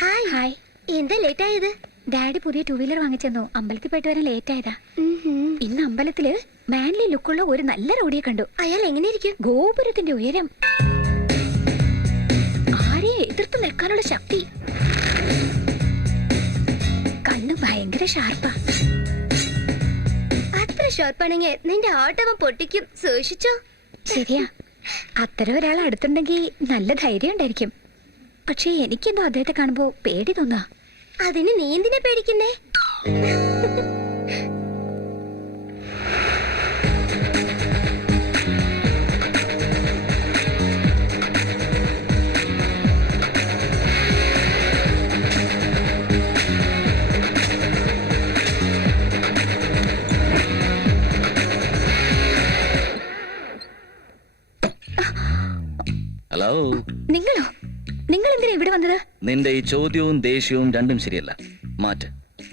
Hi hi. എന്താ late ആയത്? Daddy പുതിയ 2 വീലർ വാങ്ങിച്ചെന്നു. അമ്പലത്തിൽ പോയിട്ട് വരാൻ ലേറ്റ് ആയതാ. ഇന്ന് അമ്പലത്തില് മാൻലി ലുക്കുള്ള ഒരു നല്ല റോഡിയെ കണ്ടു. അയാൾ എങ്ങനെയിരിക്കും? ഗോപുരത്തിന്റെ ഉയരം, ആരെയും എതിർത്ത് നിൽക്കാനുള്ള ശക്തി, കണ്ണ് ഭയങ്കര ഷാർപ്പാ. അത്ര ഷാർപ്പാണെങ്കിൽ നിന്റെ ആട്ടവൻ പൊട്ടിക്കും, സൂക്ഷിച്ചോ. ശരിയാ, അത്തരം ഒരാൾ അടുത്തുണ്ടെങ്കിൽ നല്ല ധൈര്യം ഉണ്ടായിരിക്കും. പക്ഷെ എനിക്കെന്തോ അദ്ദേഹത്തെ കാണുമ്പോ പേടി തോന്നാ. അതിന് നീ എന്തിനാ പേടിക്കുന്നേ? ഹലോ, നിങ്ങളോ? നിങ്ങൾ എന്തിനാ ഇവിടെ വന്നത്? നിന്റെ ഈ ചോദ്യവും ദേഷ്യവും രണ്ടും ശരിയല്ല.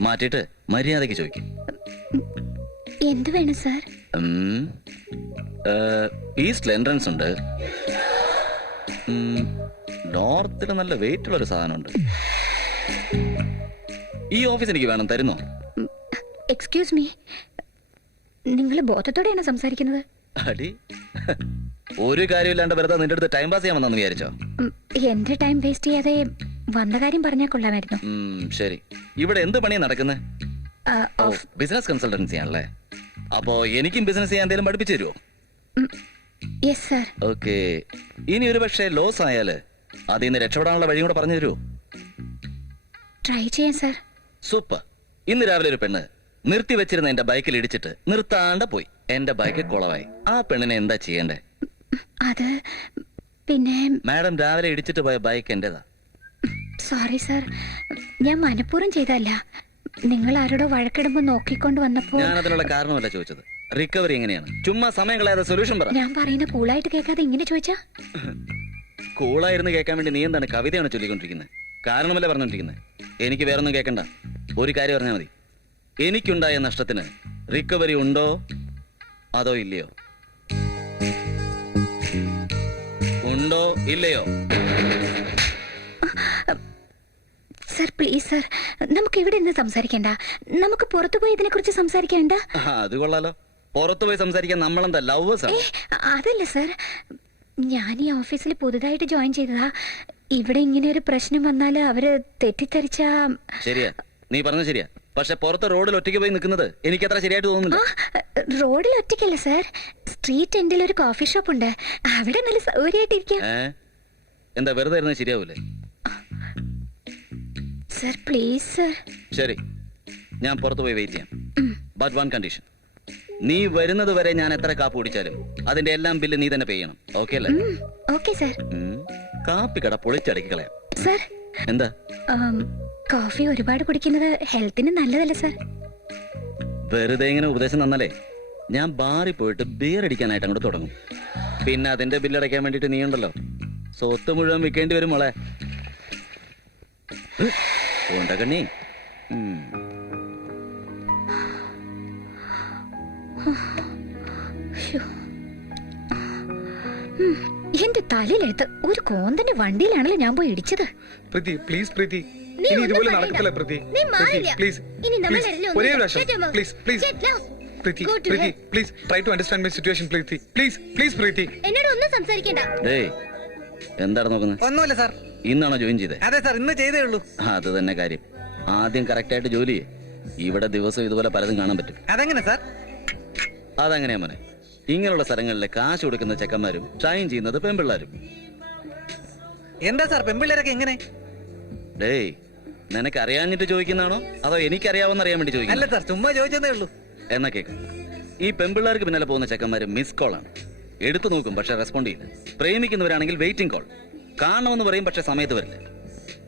മാറ്റിട്ട് മര്യാദയ്ക്ക് ചോദിക്കും. എന്ത് വേണം സാർ? ഈസ്റ്റിൽ എൻട്രൻസ് ഉണ്ട്, നോർത്തിൽ നല്ല വെയിറ്റ് ഉള്ള ഒരു സാധനമുണ്ട്. ഈ ഓഫീസ് എനിക്ക് വേണം, തരുന്നോ? എക്സ്ക്യൂസ് മീ, നിങ്ങൾ ബോധത്തോടെയാണ് സംസാരിക്കുന്നത്? അടി, ഒരു കാര്യമില്ലാണ്ട് വെറുതെ നിന്റെ അടുത്ത് ടൈം പാസ് ചെയ്യാൻ വന്നെന്ന് വിചാരിച്ചോ? എന്റെ ടൈം വേസ്റ്റ് ചെയ്യാതെ വന്ന കാര്യം പറഞ്ഞാൽ കൊള്ളാമായിരുന്നു. ശരി, ഇവിടെ എന്ത് പണിയാ നടക്കുന്നത്? ബിസിനസ് കൺസൾട്ടൻസി ആണല്ലേ? അപ്പോ എനിക്കും ബിസിനസ് ചെയ്യാൻ എന്തെങ്കിലും പഠിപ്പിച്ചു തരുമോ? Yes sir. ഓക്കെ, ഇനി ഒരു പക്ഷേ ലോസ് ആയാല് അതിൽ നിന്ന് രക്ഷപ്പെടാനുള്ള വഴി കൂടെ പറഞ്ഞു തരുമോ? ട്രൈ ചെയ്യാം സർ. സൂപ്പർ. ഇന്ന് രാവിലെ ഒരു പെണ്ണ് നിർത്തി വെച്ചിരുന്ന എന്റെ ബൈക്കിൽ ഇടിച്ചിട്ട് നിർത്താണ്ട് പോയി. എന്റെ ബൈക്ക് കുളമായി. ആ പെണ്ണിനെ എന്താ ചെയ്യണ്ടേ? അത് പിന്നെ മാഡം, രാവിലെ ഇടിച്ചിട്ട് പോയ ബൈക്ക് എന്റേതാ. സോറി സർ, ഞാൻ മനഃപൂർവ്വം ചെയ്തല്ല. നിങ്ങൾ ആരോടോ വഴക്കിടുമ്പോ നോക്കിക്കൊണ്ട് വന്നപ്പോ. ഞാൻ അതിനുള്ള കാരണമല്ല ചോദിച്ചത്. റിക്കവറി എങ്ങനെയാണ്? ചുമ്മാ സമയം കളയാതെ സൊല്യൂഷൻ പറ. ഞാൻ പറയുന്ന കൂളായിട്ട് കേൾക്കാതെ ഇങ്ങനെ ചോദിച്ചാ? കൂളായിരുന്നു കേൾക്കാൻ വേണ്ടി നീ എന്താണ് കവിതയാണ് ചൊല്ലിക്കൊണ്ടിരിക്കുന്നത്? കാരണമല്ലേ പറഞ്ഞോണ്ടിരിക്കുന്നത്? എനിക്ക് വേറൊന്നും കേൾക്കണ്ട, ഒരു കാര്യം പറഞ്ഞാൽ മതി. എനിക്കുണ്ടായ നഷ്ടത്തിന് റിക്കവറി ഉണ്ടോ അതോ ഇല്ലയോ? ഉണ്ടോ ഇല്ലയോ? സർ പ്ലീസ് സർ, നമുക്ക് ഇവിടെ നിന്ന് സംസാരിക്കണ്ട. നമുക്ക് പുറത്തു പോയി ഇതിനെ കുറിച്ച് സംസാരിക്കണ്ട. അത് കൊള്ളാലോ. പുറത്തു പോയി സംസാരിക്കാൻ നമ്മളെന്താ ലവേഴ്സ്? അതല്ല സർ, ഞാൻ ഈ ഓഫീസിൽ പുതുതായിട്ട് ജോയിൻ ചെയ്തതാ. ഇവിടെ ഇങ്ങനെ ഒരു പ്രശ്നം വന്നാല് അവര് തെറ്റിദ്ധരിച്ച. ശരിയാ, നീ പറഞ്ഞത് ശരിയാ. പക്ഷെ പുറത്ത് റോഡിൽ ഒറ്റയ്ക്ക് പോയി നിൽക്കുന്നത് എനിക്ക് അത്ര ശരിയായിട്ട് തോന്നുന്നില്ല. റോഡിൽ ഒറ്റയ്ക്കല്ല സർ, സ്ട്രീറ്റ് എൻഡിൽ ഒരു കോഫി ഷോപ്പ് ഉണ്ട്. അവിടെ നല്ല സൗകര്യമായിട്ടിരിക്കാം. എന്താ വെറുതെ ഇരുന്നത് ശരിയാവൂലേ? Sir please sir. ശരി, ഞാൻ പുറത്ത് പോയി വെയിറ്റ് ചെയ്യാം. ബട്ട് വൺ കണ്ടീഷൻ, നീ വരുന്നത് വരെ ഞാൻ എത്ര കാപ്പ് കുടിച്ചാലും അതിന്റെ എല്ലാം ബില്ല് നീ തന്നെ പേ ചെയ്യണം. ഓക്കെ അല്ലേ? Okay sir. കാപ്പി കട പൊളിച്ചടക്കി കളയാം. സർ, എന്താ? കോഫി ഒരുപാട് കുടിക്കുന്നത് ഹെൽത്തിന് നല്ലതല്ല സർ. വെറുതെ ഇങ്ങനെ ഉപദേശം തന്നാലേ ഞാൻ ബാറിൽ പോയിട്ട് ബിയർ അടിക്കാനായിട്ട് അങ്ങോട്ട് തുടങ്ങും. പിന്നെ അതിന്റെ ബില്ലടയ്ക്കാൻ വേണ്ടിട്ട് നീ ഉണ്ടല്ലോ, സ്വത്ത് മുഴുവൻ വിൽക്കേണ്ടി വരും മോളെ. കണ്ണി. എന്റെ തലയിലെടുത്ത് ഒരു കോന്തന്റെ വണ്ടിയിലാണല്ലോ ഞാൻ പോയി ഇടിച്ചത്. പ്രീതി പ്ലീസ്, പ്രീതി ഇനി ഇതുപോലെ നടക്കത്തില്ല പ്രീതി. പ്ലീസ് ഒരേ പ്രാവശ്യം please please Preethi Preethi please try to understand my situation Preethi. Please please Preethi. എന്നോട് ഒന്നും സംസാരിക്കണ്ട. എന്താണ് നോക്കുന്നത്? ഒന്നുമില്ല സാർ. ഇന്നാണോ ജോയിൻ ചെയ്തത്? അതെ സാർ, ഇന്ന് ചെയ്തേ ഉള്ളൂ. അത് തന്നെ കാര്യം. ആദ്യം കറക്റ്റ് ആയിട്ട് ജോലി ചെയ്യേ. ഇവിടെ ദിവസം ഇതുപോലെ പലതും കാണാൻ പറ്റും. അതെങ്ങനെ സാർ? അതെങ്ങനെയാ മോനെ? ഇങ്ങനെയുള്ള സ്ഥലങ്ങളിലെ കാശ് കൊടുക്കുന്ന ചെക്കന്മാരും ഷൈൻ ചെയ്യുന്നത് പെൺപിള്ളാരും. എന്താ സാർ പെൺപിള്ളേരൊക്കെ എങ്ങനെ? ഡേയ്, നിനക്ക് അറിയാഞ്ഞിട്ട് ചോദിക്കുന്നതാണോ അതോ എനിക്കറിയാവുന്ന അറിയാൻ വേണ്ടി ചോദിക്കുന്നു? അല്ല സാർ, ചുമ്മാ ചോദിച്ചതേ ഉള്ളൂ. എന്നാ കേക്ക്, ഈ പെൺപിള്ളേർക്ക് പിന്നാലെ പോകുന്ന ചെക്കന്മാര് മിസ് കോൾ ആണ്. എടുത്തു നോക്കും പക്ഷെ റെസ്പോണ്ട് ചെയ്യില്ല. പ്രേമിക്കുന്നവരാണെങ്കിൽ വെയിറ്റിംഗ് കോൾ. കാണണമെന്ന് പറയും പക്ഷെ സമയത്ത് വരില്ല.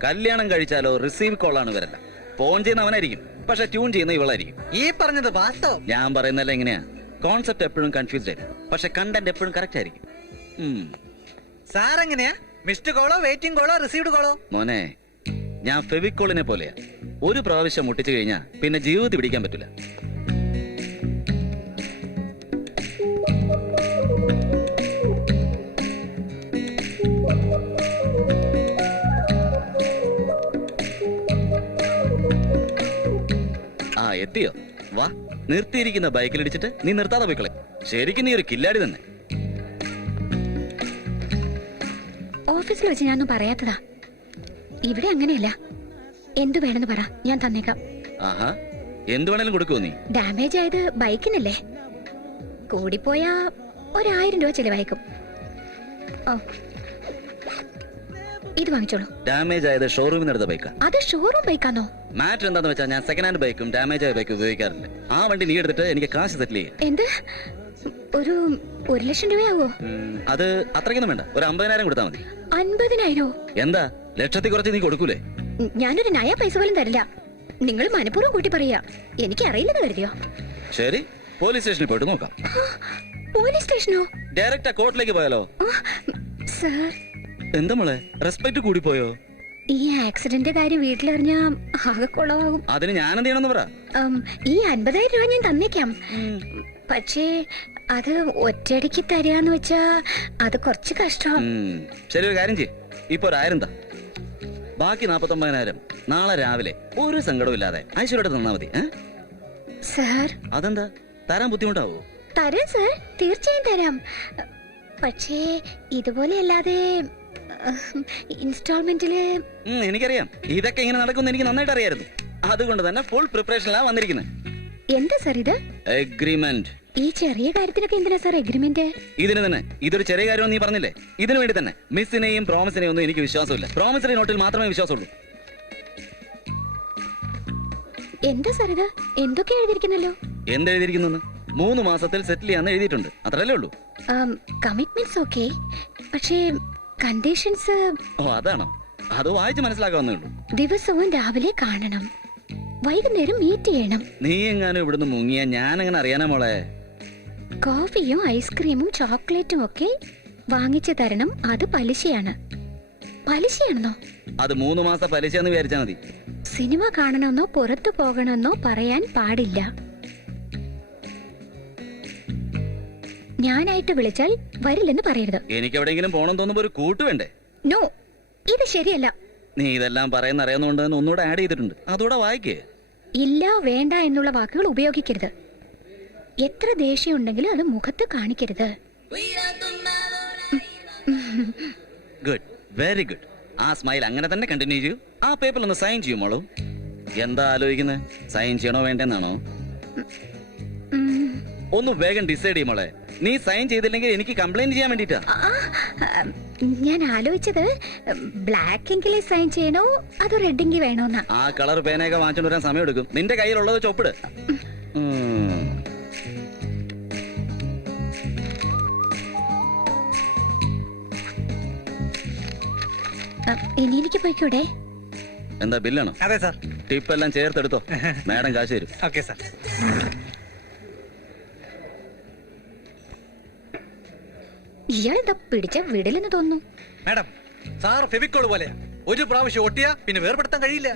കല്യാണം കഴിച്ചാലോ റിസീവ് കോൾ ആണ് ഇവരല്ല. ഫോൺ ചെയ്യുന്ന അവനായിരിക്കും പക്ഷെ ട്യൂൺ ചെയ്യുന്ന ഇവളായിരിക്കും. ഈ പറഞ്ഞത് വാസ്തവം. ഞാൻ പറയുന്നല്ല എങ്ങനെയാ? കോൺസെപ്റ്റ് എപ്പോഴും കൺഫ്യൂസ്ഡ് ആയിരിക്കും പക്ഷെ കണ്ടന്റ് എപ്പോഴും കറക്റ്റ് ആയിരിക്കും. സാർ എങ്ങനെയാ? മിസ്ഡ് കോളോ വെയിറ്റിംഗ് കോളോ റിസീവ്ഡ് കോളോ? മോനെ, ഞാൻ ഫെവിക്കോളിനെ പോലെയാ. ഒരു പ്രാവശ്യം മുട്ടിച്ചു കഴിഞ്ഞാൽ പിന്നെ ജീവിതത്തിൽ പിടിക്കാൻ പറ്റില്ല. നിർത്തിയോ? വാ, നിർത്തിയിരിക്കുന്ന ബൈക്കിലിടിച്ചിട്ട് നീ നിർത്താതെ പോയിക്കളെ. ശരിക്കും നീ ഒരു കില്ലാടി തന്നെ. ഓഫീസിൽ വെച്ച് ഞാനൊന്നും പറയാത്തതാ. ഇവിടെ അങ്ങനെയല്ല. എന്തു വേണമെന്ന് പറ, ഞാൻ തന്നേക്കാം. ആഹാ, എന്ത് വേണേലും കൊടുക്കുവോ നീ? ഡാമേജ് ആയത് ബൈക്കിനല്ലേ, കൂടിപ്പോയാ 1000 രൂപ ചെലവായിക്കും. ഓ, ഇത് വാങ്ങിച്ചോളൂ. ഡാമേജ് ആയത് ഷോറൂമിൽ നിന്ന് എടുത്ത ബൈക്കാ. അത് ഷോറൂം ബൈക്കാണോ? മാറ്റർ എന്താന്ന് വെച്ചാൽ ഞാൻ സെക്കൻഡ് ഹാൻഡ് ബൈക്കും ഡാമേജ് ആയ ബൈക്കും ഉപയോഗിക്കാറില്ല. ആ വണ്ടി നീ എടുത്തിട്ട് എനിക്ക് കാശ് സെറ്റിൽ ചെയ്യും. എന്ത്, ഒരു 1,00,000 രൂപയാവോ? അത് അത്രയ്ക്കൊന്നും വേണ്ട, ഒരു 50,000 കൊടുത്താൽ മതി. 50,000? എന്താ, ലക്ഷത്തിൽ കുറച്ച് നീ കൊടുക്കൂലേ? ഞാനൊരു നയ പൈസ പോലും തരില്ല. നിങ്ങൾ മനഃപൂർവ്വം കൂട്ടി പറയാ, എനിക്ക് അറിയില്ലെന്ന് കരുതിയോ? ശരി, പോലീസ് സ്റ്റേഷനിൽ പോയിട്ട് നോക്കാം. പോലീസ് സ്റ്റേഷനോ? ഡയറക്റ്റ് കോർട്ടിലേക്ക് പോയാലോ? സർ, എന്താ മോളെ, റെസ്പെക്ട് കൂടി പോയോ? ഈ ആക്സിഡന്റ് കാര്യം വീട്ടിലറിഞ്ഞാ ആകെ കുളമാകും. അതിന് ഞാൻ എന്ത് ചെയ്യണമെന്ന് പറ. ഈ 50,000 രൂപ ഞാൻ തന്നേക്കാം. പക്ഷേ അത് ഒറ്റയടിക്ക് തരാന്ന് വെച്ചാ അത് കുറച്ച് കഷ്ടം. ശരി, ഒരു കാര്യം ചെയ്യ്, ഇപ്പൊ 1,000 താ. ബാക്കി 49,000 നാളെ രാവിലെ ഒരു സങ്കടവും ഇല്ലാതെ ഐശ്വര്യോടെ തന്നാ മതി. സർ, അതെന്താ, തരാൻ ബുദ്ധിമുട്ടാവോ? തരാം സർ, തീർച്ചയായും തരാം. പക്ഷേ ഇതുപോലെ അല്ലാതെ ഇൻസ്റ്റാൾമെന്റില്. എനിക്കറിയാം, ഇതൊക്കെ ഇങ്ങനെ നടക്കുമെന്ന് എനിക്ക് നന്നായിട്ട് അറിയായിരുന്നു. അതുകൊണ്ട് തന്നെ ഫുൾ പ്രിപ്പറേഷനിലാണ് വന്നിരിക്കുന്നത്. എന്താ സർ ഇത്? എഗ്രിമെന്റ്. ഈ ചെറിയ കാര്യത്തിനൊക്കെ എന്തിനാ സർ എഗ്രിമെന്റ്? ഇതിന് തന്നെ, ഇതൊരു ചെറിയ കാര്യം നീ പറഞ്ഞില്ലേ, ഇതിനു വേണ്ടി തന്നെ. മിസ്സിനെയും പ്രോമിസിനെയും ഒന്നും എനിക്ക് വിശ്വാസമില്ല. പ്രോമിസറി നോട്ടിൽ മാത്രമേ വിശ്വാസമുള്ളൂ. എന്താ സർ ഇത്? എന്തൊക്കെ എഴുതിയിരിക്കുന്നല്ലോ? എന്തെഴുതിയിരിക്കുന്നു? 3 മാസത്തിൽ സെറ്റിൽ ചെയ്യാന്ന് എഴുതിയിട്ടുണ്ട്, അത്രല്ലേ ഉള്ളൂ. കമ്മിറ്റ്മെന്റ്സ് ഓക്കെ, പക്ഷേ കണ്ടീഷൻസ്. ഓ, അതാണോ? അത് വായിച്ച് മനസ്സിലാക്കാവുന്നേ ഉള്ളൂ. ദിവസവും രാവിലെ കാണണം, വൈകുന്നേരം മീറ്റ് ചെയ്യണം. നീ എങ്ങാനും ഇവിടുന്ന് മുങ്ങിയ ഞാൻ എങ്ങനെ അറിയാനാ മോളെ? കോഫിയും ഐസ്ക്രീമും ചോക്ലേറ്റും ഒക്കെ വാങ്ങിച്ചു തരണം. അത് പലിശയാണ്. പലിശയാണെന്നോ? അത് 3 മാസം പലിശയെന്ന് വിചാരിച്ചാ മതി. സിനിമ കാണണമെന്നോ പുറത്തു പോകണമെന്നോ പറയാൻ പാടില്ല. ഞാനായിട്ട് വിളിച്ചാൽ വരില്ലെന്ന് പറയരുത്. എനിക്ക് എവിടെയെങ്കിലും പോണം തോന്നുമ്പോ ഒരു കൂട്ട് വേണ്ടേ? നോ, ഇത് ശരിയല്ല. നീ ഇതെല്ലാം പറയുന്ന അറിയാവുന്നതുകൊണ്ട് തന്നെ ഒന്നുകൂടെ ആഡ് ചെയ്തിട്ടുണ്ട്, അതോടെ വായിക്കേ. ഇല്ല, വേണ്ട എന്നുള്ള വാക്കുകൾ ഉപയോഗിക്കരുത്. എത്ര ദേഷ്യം ഉണ്ടെങ്കിലും അത് മുഖത്ത് കാണിക്കരുത്. Good, very good. ആ സ്മൈൽ അങ്ങനെ തന്നെ കണ്ടിന്യൂ ചെയ്യൂ. ആ പേപ്പറിൽ ഒന്ന് സൈൻ ചെയ്യും മോളൂ. എന്താ ആലോചിക്കുന്നത്? സൈൻ ചെയ്യണോ വേണ്ടെന്നാണോ? ഒന്ന് വേഗം ഡിസൈഡ് ചെയ്യും മോളെ. നീ സൈൻ ചെയ്തില്ലെങ്കിൽ എനിക്ക് കംപ്ലൈന്റ് ചെയ്യാൻ വേണ്ടിട്ടാ. ഞാൻ ആലോചിച്ചത് ബ്ലാക്ക് എങ്കിലേ സൈൻ ചെയ്യണോ അതോ റെഡ് എങ്കിൽ വേണോന്നാ. ആ കളർ പേനയൊക്കെ വാങ്ങിച്ചോണ്ട് വരാൻ സമയം എടുക്കും. നിന്റെ കയ്യിലുള്ളത് ചൊപ്പിട്. ഇനി എനിക്ക് പോയിക്കൂടെ? എന്താ, ബില്ലാണോ? അതെ സാർ. ടിപ്പ് എല്ലാം ചേർത്തെടുത്തോ, മാഡം കാശ് തരും. Okay sir. ഇയാളെന്താ പിടിച്ച വിടലെന്ന് തോന്നുന്നു. മാഡം, സാർ ഫെവിക്കോൾ പോലെയാ, ഒരു പ്രാവശ്യം ഒട്ടിയാ പിന്നെ വേർപെടുത്താൻ കഴിയില്ല.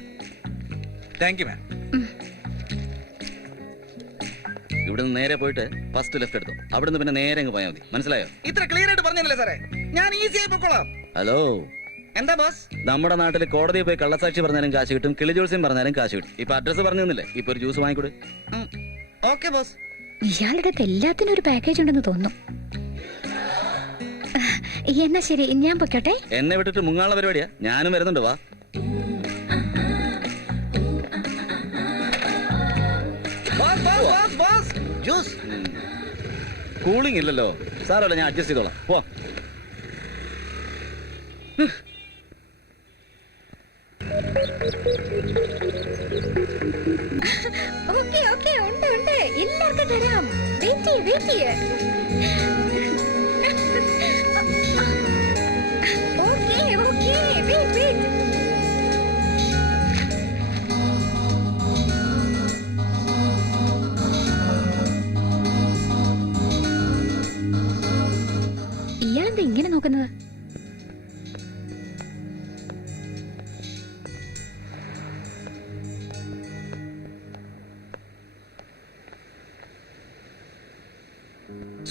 Thank you ma'am. ഇവിടുന്ന് നേരെ പോയിട്ട് ഫസ്റ്റ് ലെഫ്റ്റ് എടുത്തു. അവിടുന്ന് പിന്നെ നേരെ അങ്ങ് പോയാൽ മതി. മനസ്സിലായോ? ഇത്ര ക്ലിയർ ആയിട്ട് പറഞ്ഞല്ലേ സാറേ, ഞാൻ ഈസി ആയി പൊക്കോളാം. ഹലോ, എന്താ ബോസ്? നമ്മുടെ നാട്ടിൽ കോടതിയിൽ പോയി കള്ളസാക്ഷി പറഞ്ഞാലും കാശ് കിട്ടും, കിളിജോത്സ്യം പറഞ്ഞാലും കാശ് കിട്ടും. ഇപ്പൊ അഡ്രസ് പറഞ്ഞു തന്നില്ലേ, ഇപ്പൊ ഒരു ജ്യൂസ് വാങ്ങിക്കൂടെ? Okay boss. ഇയാളുടെ അടുത്ത് എല്ലാത്തിനും ഒരു പാക്കേജ് ഉണ്ടെന്ന് തോന്നുന്നു. എന്നാ ശരി, ഞാൻ പൊയ്ക്കോട്ടെ. എന്നെ വിട്ടിട്ട് മുങ്ങാനുള്ള പരിപാടിയാ. ഞാനും വരുന്നുണ്ട്, വാ. ജ്യൂസ് കൂളിംഗ് ഇല്ലല്ലോ, സാരമല്ല, ഞാൻ അഡ്ജസ്റ്റ് ചെയ്തോളാം. പോ. ഓക്കെ ഓക്കെ, ഉണ്ട് ഉണ്ട്, എല്ലാവർക്കും തരാം. വെയിറ്റ് ചെയ്യ്, വെയിറ്റ് ചെയ്യ്. Okay okay, wait wait. ഇയാളെന്താ ഇങ്ങനെ നോക്കുന്നത്?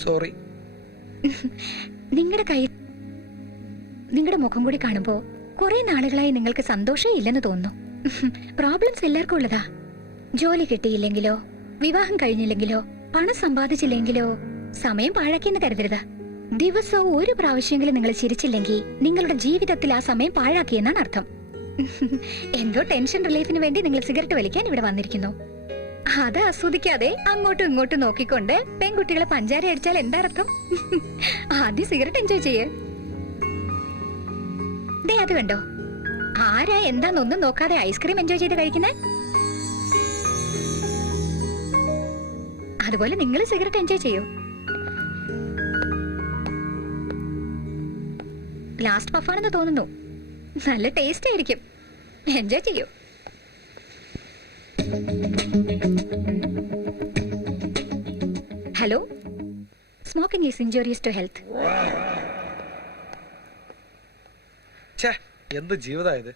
സോറി. നിങ്ങളുടെ മുഖം കൂടി കാണുമ്പോ കുറെ നാളുകളായി നിങ്ങൾക്ക് സന്തോഷം ഇല്ലെന്ന് തോന്നുന്നു. പ്രോബ്ലംസ് എല്ലാവർക്കും ഉള്ളതാ. ജോലി കിട്ടിയില്ലെങ്കിലോ വിവാഹം കഴിഞ്ഞില്ലെങ്കിലോ പണം സമ്പാദിച്ചില്ലെങ്കിലോ സമയം പാഴാക്കിയെന്ന് കരുതരുത്. ദിവസവും ഒരു പ്രാവശ്യമെങ്കിലും നിങ്ങൾ ചിരിച്ചില്ലെങ്കിൽ നിങ്ങളുടെ ജീവിതത്തിൽ ആ സമയം പാഴാക്കിയെന്നാണ് അർത്ഥം. എന്തോ ടെൻഷൻ റിലീഫിന് വേണ്ടി നിങ്ങൾ സിഗരറ്റ് വലിക്കാൻ ഇവിടെ വന്നിരിക്കുന്നു. അത് ആസ്വദിക്കാതെ അങ്ങോട്ടും ഇങ്ങോട്ടും നോക്കിക്കൊണ്ട് പെൺകുട്ടികളെ പഞ്ചാര അടിച്ചാൽ എന്താ അർത്ഥം? ആദ്യം സിഗരറ്റ് എൻജോയ് ചെയ്യേ. ദേ അത് കണ്ടോ, ആരാ എന്താന്നൊന്നും നോക്കാതെ ഐസ്ക്രീം എൻജോയ് ചെയ്ത് കഴിക്കുന്നേ. അതുപോലെ നിങ്ങൾ സിഗരറ്റ് എൻജോയ് ചെയ്യൂ. ലാസ്റ്റ് പഫാണെന്ന് തോന്നുന്നു. നല്ല ടേസ്റ്റ് ആയിരിക്കും. എൻജോയ് ചെയ്യൂ. Hello, smoking is injurious to health. എന്ത് ജീവിതമായത്.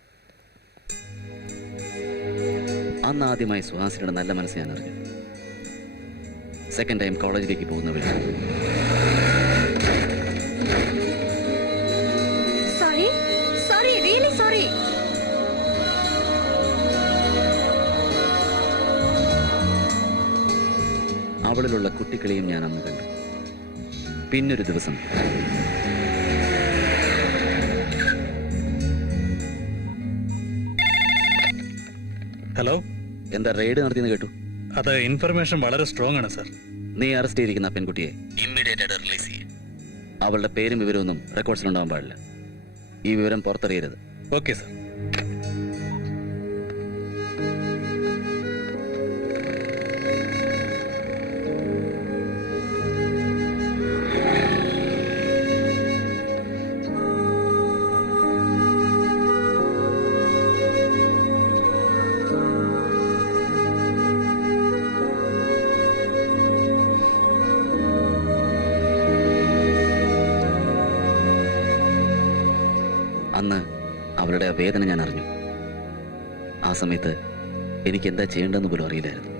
അന്ന് ആദ്യമായി സുഹാസിനിയുടെ നല്ല മനസ്സ് ഞാൻ അറിഞ്ഞു. സെക്കൻഡ് ടൈം കോളേജിലേക്ക് പോകുന്നവർ സോറി റിയലി സോറി. അവളിലുള്ള കുട്ടികളെയും ഞാൻ അന്ന് കണ്ടു. പിന്നൊരു ദിവസം ഹലോ, എന്താ റെയ്ഡ് നടത്തിയെന്ന് കേട്ടു. അത് ഇൻഫർമേഷൻ വളരെ സ്ട്രോങ് ആണ് സർ. നീ അറസ്റ്റ് ചെയ്തിരിക്കുന്ന പെൺകുട്ടിയെ ഇമ്മീഡിയറ്റ് ആയിട്ട് റിലീസ് ചെയ്യും. അവളുടെ പേരും വിവരമൊന്നും റെക്കോർഡ്സിലുണ്ടാവാൻ പാടില്ല. ഈ വിവരം പുറത്തറിയരുത്. Okay sir. അന്ന് അവളുടെ വേദന ഞാൻ അറിഞ്ഞു. ആ സമയത്ത് എനിക്ക് എന്താ ചെയ്യേണ്ടതെന്ന് പോലും അറിയില്ലായിരുന്നു.